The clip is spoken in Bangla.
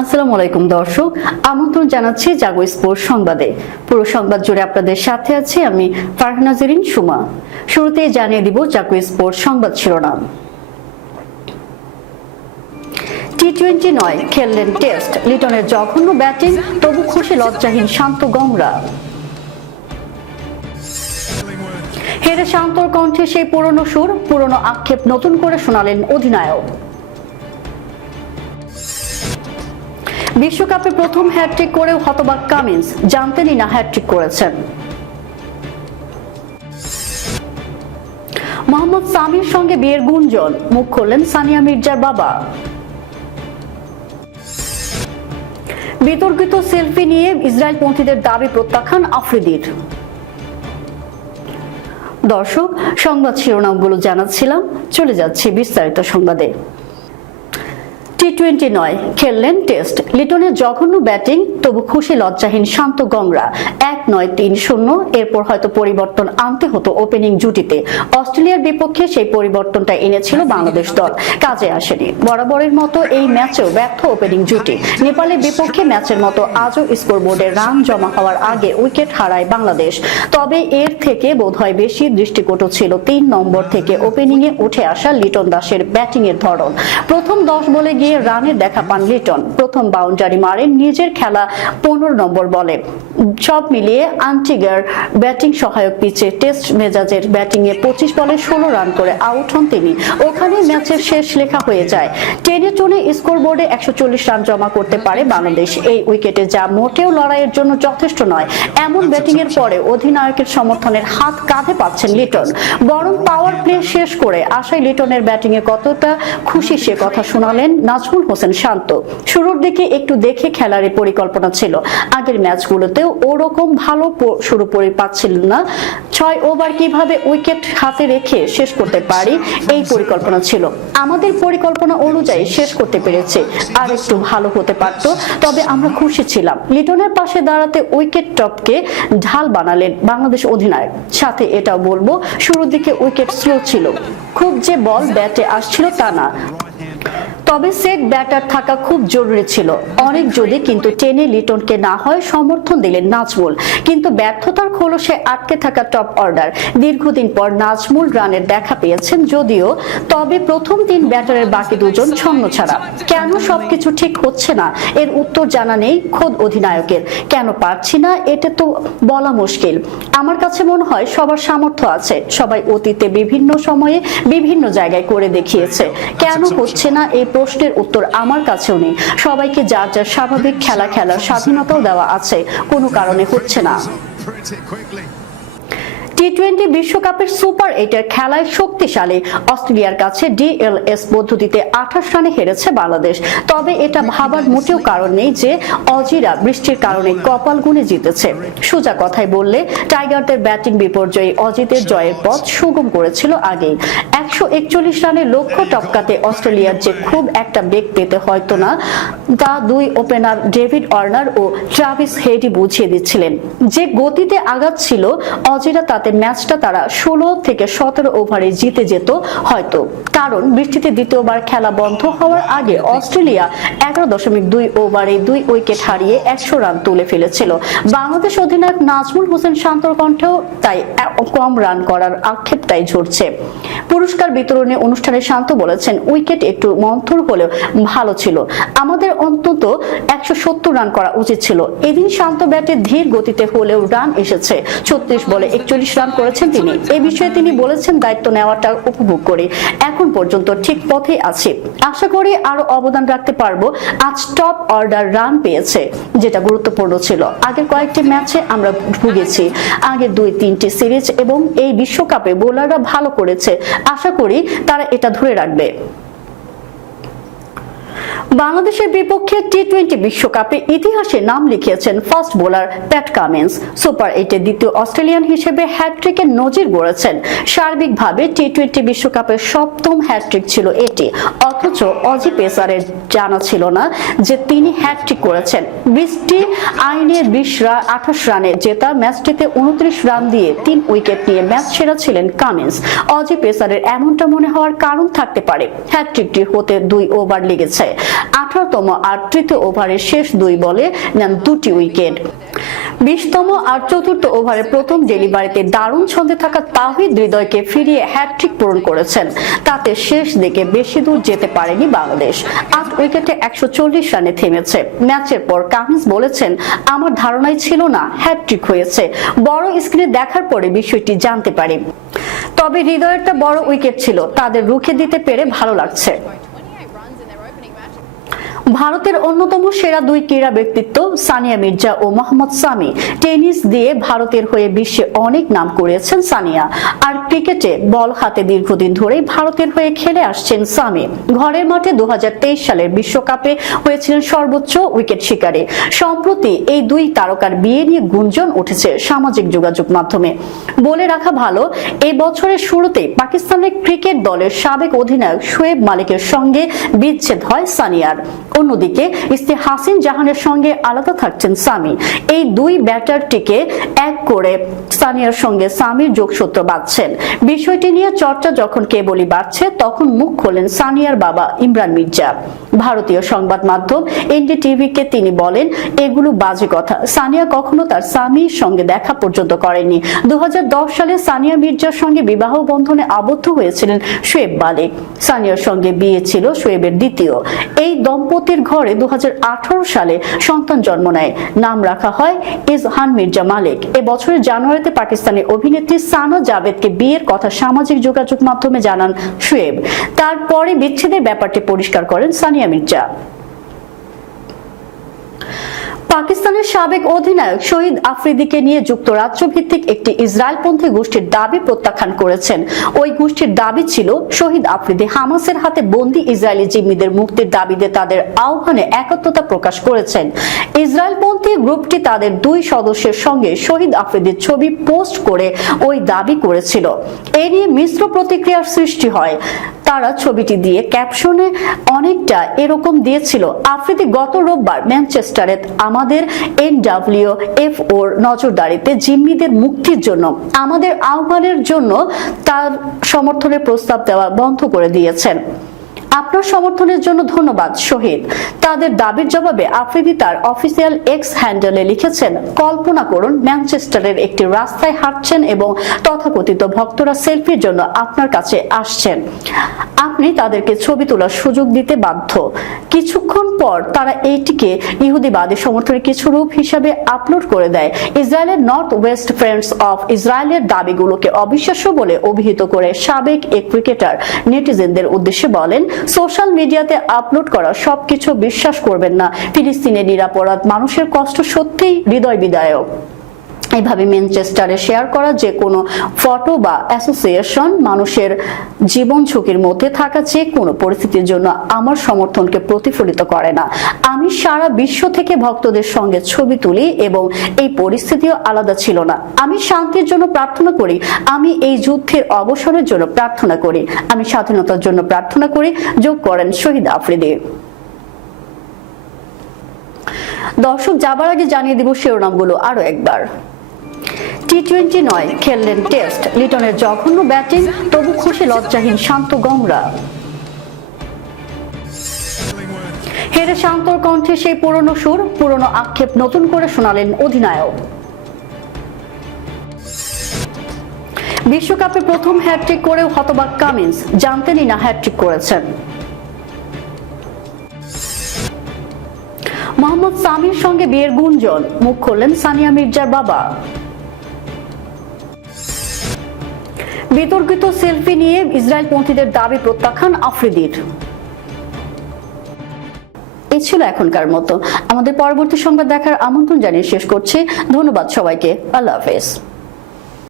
আসসালামু আলাইকুম দর্শক, আমন্ত্রণ জানাচ্ছি জাগো স্পোর্টস সংবাদে। পুরো সংবাদ জুড়ে আপনাদের সাথে আছি আমি ফারহানা জেরিন সুমা। শুরুতেই জানিয়ে দিব জাগো স্পোর্টস সংবাদ শিরোনাম। টি টোয়েন্টি নয় খেললেন টেস্ট, লিটনের জঘন্য ব্যাটিং, তবু খুশি লজ্জাহীন শান্ত গংরা হেরে শান্তর কণ্ঠে সেই পুরনো সুর, পুরনো আক্ষেপ নতুন করে শোনালেন অধিনায়ক। বিশ্বকাপে প্রথম হ্যাটট্রিক করেও হতবাক কামিন্স। জানতেনই না হ্যাটট্রিক করেছেন। মোহাম্মদ সামির সঙ্গে বিয়ের গুঞ্জন। মুখ খুললেন সানিয়া মির্জার বাবা। বিতর্কিত সেলফি নিয়ে ইসরায়েলপন্থীদের দাবি প্রত্যাখ্যান আফ্রিদির। দর্শক, সংবাদ শিরোনামগুলো জানাচ্ছিলাম। চলে যাচ্ছে বিস্তারিত সংবাদে। টি টোয়েন্টি নয় খেললেন টেস্ট। লিটনের জঘন্য ব্যাটিং, তবু খুশি লজ্জাহীন শান্ত গংরা। এক নয় তিন শূন্য, এরপর হয়তো পরিবর্তন আনতে হতো ওপেনিং জুটিতে। অস্ট্রেলিয়ার বিপক্ষে সেই পরিবর্তনটা এনেছিল বাংলাদেশ দল। কাজে আসেনি। বরাবরের মতো এই ম্যাচেও ব্যর্থ ওপেনিং জুটি। নেপালের বিপক্ষে ম্যাচের মতো আজও স্কোর স্কোরবোর্ডে রান জমা হওয়ার আগে উইকেট হারায় বাংলাদেশ। তবে এর থেকে বোধহয় বেশি দৃষ্টিকটু ছিল তিন নম্বর থেকে ওপেনিংয়ে উঠে আসা লিটন দাসের ব্যাটিং এর ধরন। প্রথম দশ বলে গিয়ে রানের দেখা পান লিটন। প্রথম বাউন্ডারি মারেন নিজের খেলা পনেরো নম্বর বলে। সব মিলিয়ে আন্টিগার ব্যাটিং সহায়ক পিচে টেস্ট মেজাজের ব্যাটিং এ পঁচিশ বলে ষোলো রান করে আউট হন তিনি। ওখানে ম্যাচের শেষ লেখা হয়ে যায়। টেনে টনে স্কোর বোর্ডে একশো চল্লিশ রান জমা করতে পারে বাংলাদেশ। এই উইকেটে যা মোটেও লড়াইয়ের জন্য যথেষ্ট নয় এমন ব্যাটিং এর পরে অধিনায়কের সমর্থনের হাত কাঁধে পাচ্ছেন লিটন। বরং পাওয়ার প্লে শেষ করে আশাই লিটনের ব্যাটিং এ কতটা খুশি সে কথা শোনালেন নাজমুল হোসেন শান্ত। শুরুর দিকে একটু দেখে খেলার পরিকল্পনা ছিল। আগের ম্যাচগুলোতেও ওরকম ভালো শুরু করে পাচ্ছিলেন না। ছয় ওভার কীভাবে উইকেট হাতে রেখে শেষ করতে পারি, এই পরিকল্পনা ছিল। আমাদের পরিকল্পনা অনুযায়ী শেষ করতে পেরেছে। আর একটু ভালো হতে পারত, তবে আমরা খুশি ছিলাম। লিটনের পাশে দাঁড়াতে উইকেট টপকে ঢাল বানালেন বাংলাদেশ অধিনায়ক। সাথে এটাও বলব, শুরুর দিকে উইকেট স্লো ছিল। খুব যে বল ব্যাটে আসছিল তা না। তবে সেট ব্যাটার থাকা খুব জরুরি ছিল। অনেক যদি কিন্তু টেনে লিটনকে না হয় সমর্থন দিলেন নাজমুল। কিন্তু ব্যর্থতার খোলসে আটকে থাকা টপ অর্ডার। দীর্ঘদিন পর নাজমুল রানের দেখা পেয়েছেন যদিও তবে প্রথম তিন ব্যাটারের বাকি দুজন ছন্ন ছাড়া। কেন সবকিছু ঠিক হচ্ছে না? এর উত্তর জানা নেই খোদ অধিনায়কের। কেন পারছি না এটা তো বলা মুশকিল। আমার কাছে মনে হয় সবার সামর্থ্য আছে। সবাই অতীতে বিভিন্ন সময়ে বিভিন্ন জায়গায় করে দেখিয়েছে। কেন হচ্ছে না এই প্রশ্নের উত্তর আমার কাছেও নেই সবাইকে যার যার স্বাভাবিক খেলা খেলার স্বাধীনতাও দেওয়া আছে, কোনো কারণে হচ্ছে না. টি টোয়েন্টি বিশ্বকাপের সুপার এইটের খেলায় শক্তিশালী অস্ট্রেলিয়ার কাছে ডিএলএস পদ্ধতিতে আঠাশ রানে হেরেছে বাংলাদেশ। তবে এটা ভাবার মোটেও কারণ নেই যে অজিরা বৃষ্টির কারণে কপাল গুনে জিতেছে। সোজা কথায় বললে, টাইগারদের ব্যাটিং বিপর্যয়ী অজিতের জয়ের পথ সুগম করেছিল আগেই। একশো একচল্লিশ রানের লক্ষ্য টপকাতে অস্ট্রেলিয়ার যে খুব একটা বেগ পেতে হয়তো না, তা দুই ওপেনার ডেভিড অর্নার ও ট্রাভিস হেডি বুঝিয়ে দিচ্ছিলেন। যে গতিতে আগাচ্ছিল, অজিরা তাতে ম্যাচটা তারা ষোলো থেকে সতেরো ওভারে জিতে যেত হয়তো। কারণ বৃষ্টিতে দ্বিতীয়বার খেলা বন্ধ হওয়ার আগে অস্ট্রেলিয়া এগারো দশমিক দুই ওভারে দুই উইকেট হারিয়ে একশো রান তুলে ফেলেছিল। বাংলাদেশ অধিনায়ক নাজমুল হোসেন শান্তর কণ্ঠেও তাই কম রান করার আক্ষেপ তাই ঝরছে। পুরস্কার বিতরণে অনুষ্ঠানে শান্ত বলেছেন, উইকেট একটু মন্থর হলেও ভালো ছিল। আমাদের অন্তত একশো সত্তর রান করা উচিত ছিল। এদিন শান্ত ব্যাটে ধীর গতিতে হলেও রান এসেছে। ছত্রিশ বলে একচল্লিশ রান করেছেন তিনি। এ বিষয়ে তিনি বলেছেন, দায়িত্ব নেওয়াটা উপভোগ করে এখন পর্যন্ত ঠিক পথে আছে। আশা করি আরও অবদান রাখতে পারব। আজ টপ অর্ডার রান পেয়েছে, যেটা গুরুত্বপূর্ণ ছিল। আগের কয়েকটি ম্যাচে আমরা ভুগেছি। আগে দুই, তিনটি সিরিজ এবং এই বিশ্বকাপে বোলাররা ভালো করেছে। আশা করি তারা এটা ধরে রাখবে। বাংলাদেশের বিপক্ষে টি টোয়েন্টি বিশ্বকাপে ইতিহাসে নাম লিখিয়েছেন fast bowler Pat Cummins. Super এইটে দ্বিতীয় অস্ট্রেলিয়ান হিসেবে হ্যাটট্রিকের নজির গড়েছেন। সার্বিকভাবে টি টোয়েন্টি বিশ্বকাপের সপ্তম হ্যাটট্রিক ছিল এটি। অথচ অজি পেসারের জানা ছিল না যে তিনি হ্যাটট্রিক করেছেন। বিশটি আইনের বিশ রান আঠাশ রানে জেতা ম্যাচটিতে উনত্রিশ রান দিয়ে তিন উইকেট নিয়ে ম্যাচ সেরা ছিলেন কামিন্স। অজি পেসারের এমনটা মনে হওয়ার কারণ থাকতে পারে। হ্যাটট্রিকটি হতে দুই ওভার লেগেছে। আঠারোতম আর তৃতীয় ওভারের শেষ দুই বলে নেন দুটি উইকেট। বিশতম আর চতুর্থ ওভারে প্রথম ডেলিভারিতে দারুণ ছন্দে থাকা তাহিদ হৃদয়কে ফিরিয়ে হ্যাটট্রিক পূরণ করেছেন। তাতে শেষ দিকে বেশি দূর যেতে পারেনি বাংলাদেশ। আট উইকেটে একশো চল্লিশ রানে থেমেছে। ম্যাচের পর কামিন্স বলেছেন, আমার ধারণাই ছিল না, হ্যাটট্রিক হয়েছে। বড় স্ক্রিনে দেখার পরে বিষয়টি জানতে পারি। তবে হৃদয়েরটা বড় উইকেট ছিল, তাদের রুখে দিতে পেরে ভালো লাগছে। ভারতের অন্যতম সেরা দুই ক্রীড়া ব্যক্তিত্ব সানিয়া মির্জা ও মোহাম্মদ সামি। টেনিস দিয়ে ভারতের হয়ে বিশ্বে অনেক নাম করেছেন সানিয়া। আর ক্রিকেটে বল হাতে দীর্ঘদিন ধরেই ভারতের হয়ে খেলে আসছেন সামি। ঘরের মাঠে দু সালের বিশ্বকাপে হয়েছিলেন সর্বোচ্চ উইকেট শিকারে। সম্প্রতি এই দুই তারকার বিয়ে নিয়ে গুঞ্জন উঠেছে সামাজিক যোগাযোগ মাধ্যমে। বলে রাখা ভালো এই বছরের শুরুতেই পাকিস্তানের ক্রিকেট দলের সাবেক অধিনায়ক শোয়েব মালিকের সঙ্গে বিচ্ছেদ হয় সানিয়ার। অন্যদিকে স্ত্রী হাসিন জাহানের সঙ্গে আলাদা থাকছেন সামি এই দুই ব্যাটারটিকে এক করে সানিয়ার সঙ্গে সামির যোগসূত্র বাঁধছেন। বিষয়টি নিয়ে চর্চা যখন কেবলই বাড়ছে, তখন মুখ খোলেন সানিয়ার বাবা ইমরান মির্জা। ভারতীয় সংবাদ মাধ্যম এনডিটিভিকে তিনি বলেন, এগুলো বাজে কথা। সানিয়া কখনো তার স্বামীর সঙ্গে দেখা পর্যন্ত করেননি। দু সালে সানিয়া মির্জার সঙ্গে বিবাহ বন্ধনে আবদ্ধ হয়েছিলেন শোয়েব মালিক। সানিয়ার সঙ্গে বিয়ে ছিল শোয়েবের দ্বিতীয়। এই দম্পতির ঘরে দু হাজার আঠারো সালে সন্তান জন্ম নেয়। নাম রাখা হয় ইজহান মির্জা মালিক। এ বছরের জানুয়ারিতে পাকিস্তানের অভিনেত্রী সানা জাভেদকে বিয়ের কথা সামাজিক যোগাযোগ মাধ্যমে জানান শুয়েব। তারপরে বিচ্ছেদের ব্যাপারটি পরিষ্কার করেন সানিয়া মির্জা। পাকিস্তানের সাবেক অধিনায়ক শহীদ আফ্রিদিকে নিয়ে যুক্তরাজ্য ভিত্তিক একটি ইসরায়েলপন্থী গোষ্ঠীর দাবি প্রত্যাখ্যান করেছেন। ওই গোষ্ঠীর দাবি ছিল, শহীদ আফ্রিদি হামাসের হাতে বন্দী ইসরায়েলি জিম্মিদের মুক্তির দাবিতে তাদের আহ্বানে একাত্মতা প্রকাশ করেছেন। ইসরায়েলপন্থী গ্রুপটি তাদের দুই সদস্যের সঙ্গে শহীদ আফ্রিদির ছবি পোস্ট করে ওই দাবি করেছিল। এ নিয়ে মিশ্র প্রতিক্রিয়ার সৃষ্টি হয়। তারা ছবিটি দিয়ে ক্যাপশনে অনেকটা এরকম দিয়েছিল। আফ্রিদি গত রোববার ম্যানচেস্টারে আমাদের এনডাব্লিউ এফ ওর নজরদারিতে জিম্মিদের মুক্তির জন্য, আমাদের আহ্বানের জন্য তার সমর্থনের প্রস্তাব দেওয়া বন্ধ করে দিয়েছেন। আপনার সমর্থনের জন্য ধন্যবাদ, শহীদ। তাদের দাবির জবাবে আফ্রিদি তার অফিসিয়াল এক্স হ্যান্ডেলে লিখেছেন, কল্পনা করুন, ম্যানচেস্টারের একটি রাস্তায় হাঁটছেন এবং তথাকথিত ভক্তরা সেলফির জন্য আপনার কাছে আসছেন। আপনি তাদেরকে ছবি তোলার সুযোগ দিতে বাধ্য। কিছুক্ষণ পর তারা এইটিকে ইহুদিবাদী সমর্থনের কিছু রূপ হিসাবে আপলোড করে দেয়। ইসরায়েলের নর্থ ওয়েস্ট ফ্রেন্ডস অফ ইসরায়েলের দাবিগুলোকে অবিশ্বাস্য বলে অভিহিত করে সাবেক এক ক্রিকেটার নেটিজেনদের উদ্দেশ্যে বলেন সোশ্যাল মিডিয়াতে আপলোড করা সবকিছু বিশ্বাস করবেন না। ফিলিস্তিনের নিরাপরাধ মানুষের কষ্ট সত্যিই হৃদয় বিদায়ক এইভাবে ম্যানচেস্টারে শেয়ার করা যে কোনো ফটো বা অ্যাসোসিয়েশন মানুষের জীবন ঝুঁকির মধ্যে থাকা যে কোনো পরিস্থিতির জন্য আমার সমর্থনকে প্রতিফলিত করে না। আমি সারা বিশ্ব থেকে ভক্তদের সঙ্গে ছবি তুলি এবং এই পরিস্থিতিও আলাদা ছিল না। আমি শান্তির জন্য প্রার্থনা করি। আমি এই যুদ্ধের অবসরের জন্য প্রার্থনা করি। আমি স্বাধীনতার জন্য প্রার্থনা করি। যোগ করেন শহীদ আফ্রিদি। দর্শক, যাবার আগে জানিয়ে দিব শিরোনামগুলো আরও একবার। টি টোয়েন্টি নয় খেললেন টেস্ট। লিটনের জঘন্য ব্যাটিং, তবু খুশি লজ্জাহীন শান্ত গংরা হেরে শান্তর কণ্ঠে সেই পুরনো সুর, পুরনো আক্ষেপ নতুন করে শোনালেন অধিনায়ক। বিশ্বকাপে প্রথম হ্যাট্রিক করেও হতবাক কামিন্স জানতেনই না হ্যাট্রিক করেছেন। মোহাম্মদ সামির সঙ্গে বিয়ের গুঞ্জন, মুখ খুললেন সানিয়া মির্জার বাবা। বিতর্কিত সেলফি নিয়ে ইসরায়েল পন্থীদের দাবি প্রত্যাখ্যান আফ্রিদির। এ ছিল এখনকার মতো। আমাদের পরবর্তী সংবাদ দেখার আমন্ত্রণ জানিয়ে শেষ করছি। ধন্যবাদ সবাইকে। আল্লাহ হাফেজ।